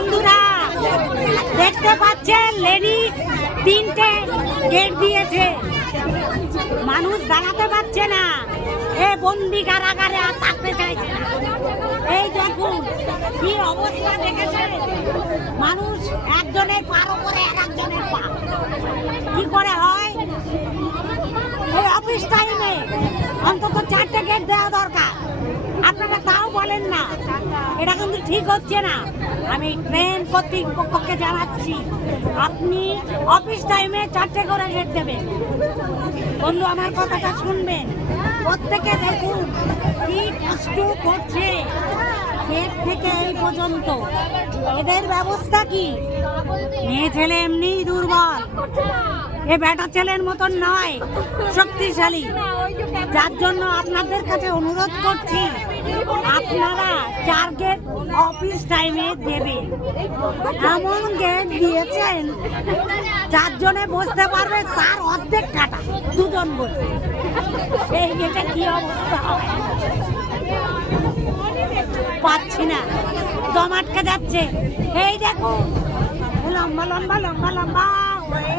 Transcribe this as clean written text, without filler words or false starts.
বন্ধুরা দেখতে পাচ্ছেন লেডিস 3টে গেট দিয়েছে, মানুষ দাঁড়াতে পারছে না, এ বন্দি কারাগারে আর থাকতে চাইছে না। এই দেখুন কি অবস্থা, দেখেছে মানুষ একজনের পার করে একজনের পা, কি করে হয়? এই অফিস টাইমে অন্তত 4টে গেট দেওয়া দরকার, আপনারা তাও বলেন না, এটা কিন্তু ঠিক হচ্ছে না। আমি ট্রেন কর্তৃপক্ষকে জানাচ্ছি, আপনি অফিস টাইমে 4টে করে গেট দেবেন। বন্ধু আমার কথাটা শুনবেন, প্রত্যেকে দেখুন কি কষ্ট করছে গেট থেকে এই পর্যন্ত। এদের ব্যবস্থা কি? মেয়ে ছেলে এমনি দুর্বল, এ বেটা ছেলের মতন নয়, শক্তিশালী। যার জন্য আপনাদের কাছে অনুরোধ করছি, আপনারা 4 গেট অফিস টাইমে দেবেন। এমন গেট দিয়েছেন 4 জনে বসতে পারবে, তার অর্ধেক কাটা 2 জন বসবে। এই গেটে কি অবস্থা হয় পাচ্ছি না, দম আটকে যাচ্ছে। এই দেখুন লম্বা লম্বা লম্বা লম্বা হয়ে